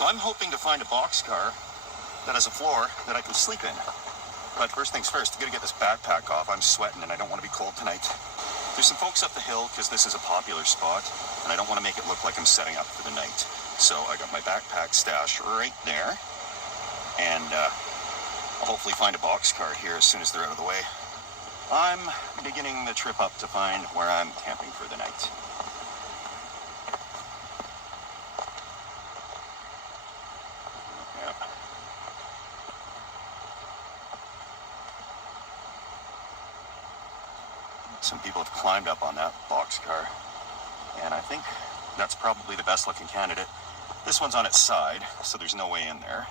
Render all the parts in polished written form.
So I'm hoping to find a boxcar that has a floor that I can sleep in. But first things first, I gotta get this backpack off. I'm sweating and I don't want to be cold tonight. There's some folks up the hill because this is a popular spot and I don't want to make it look like I'm setting up for the night. So I got my backpack stashed right there, and I'll hopefully find a boxcar here as soon as they're out of the way. I'm beginning the trip up to find where I'm camping for the night. Yep. Some people have climbed up on that boxcar, and I think that's probably the best looking candidate. This one's on its side, so there's no way in there.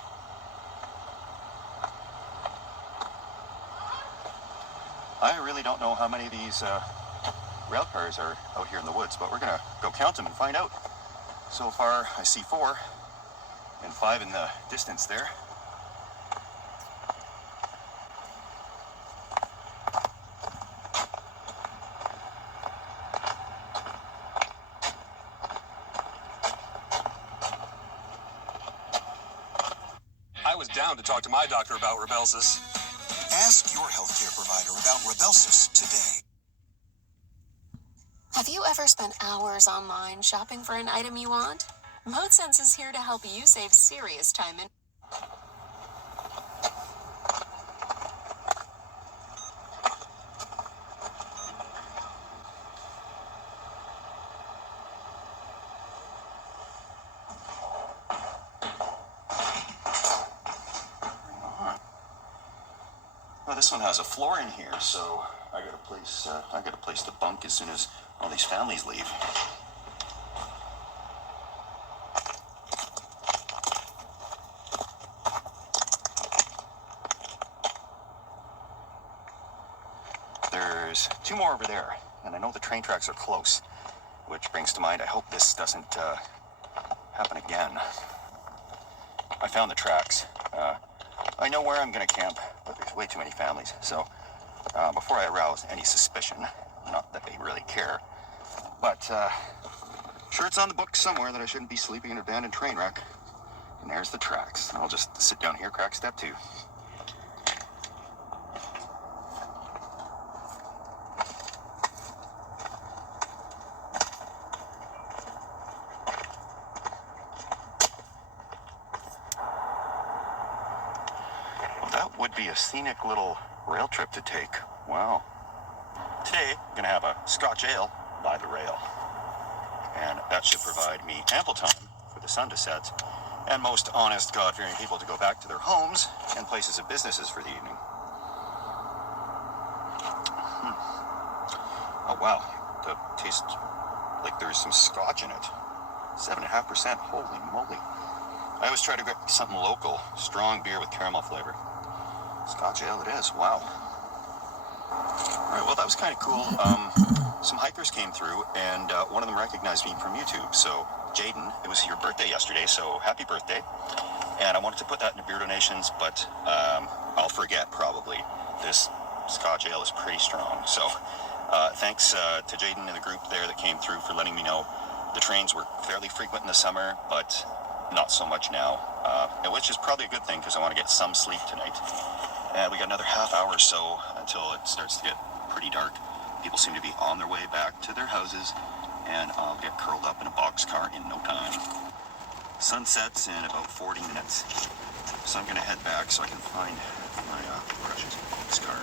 I really don't know how many of these rail cars are out here in the woods, but we're gonna go count them and find out. So far, I see 4, and 5 in the distance there. I was down to talk to my doctor about Rybelsus. Ask your healthcare provider about Rybelsus today. Have you ever spent hours online shopping for an item you want? ModeSense is here to help you save serious time and Well, this one has a floor in here, so I got a place to bunk as soon as all these families leave. There's 2 more over there, and I know the train tracks are close, which brings to mind I hope this doesn't happen again. I found the tracks. I know where I'm going to camp, but there's way too many families. So before I arouse any suspicion, not that they really care, but sure it's on the book somewhere that I shouldn't be sleeping in an abandoned train wreck. And there's the tracks. I'll just sit down here, crack step 2. That would be a scenic little rail trip to take. Wow. Today, I'm going to have a Scotch ale by the rail. And that should provide me ample time for the sun to set and most honest, God-fearing people to go back to their homes and places of businesses for the evening. Oh, wow. That tastes like there's some Scotch in it. 7.5%. Holy moly. I always try to get something local. Strong beer with caramel flavor. Scotch ale it is. Wow. All right, well, that was kind of cool. Some hikers came through, and one of them recognized me from YouTube. So, Jaden, it was your birthday yesterday, so happy birthday. And I wanted to put that into beer donations, but I'll forget probably. This Scotch ale is pretty strong. So, thanks to Jaden and the group there that came through for letting me know. The trains were fairly frequent in the summer, but not so much now, which is probably a good thing because I want to get some sleep tonight. And we got another half hour or so until it starts to get pretty dark. People seem to be on their way back to their houses, and I'll get curled up in a boxcar in no time. Sun sets in about 40 minutes, so I'm going to head back so I can find my precious boxcar.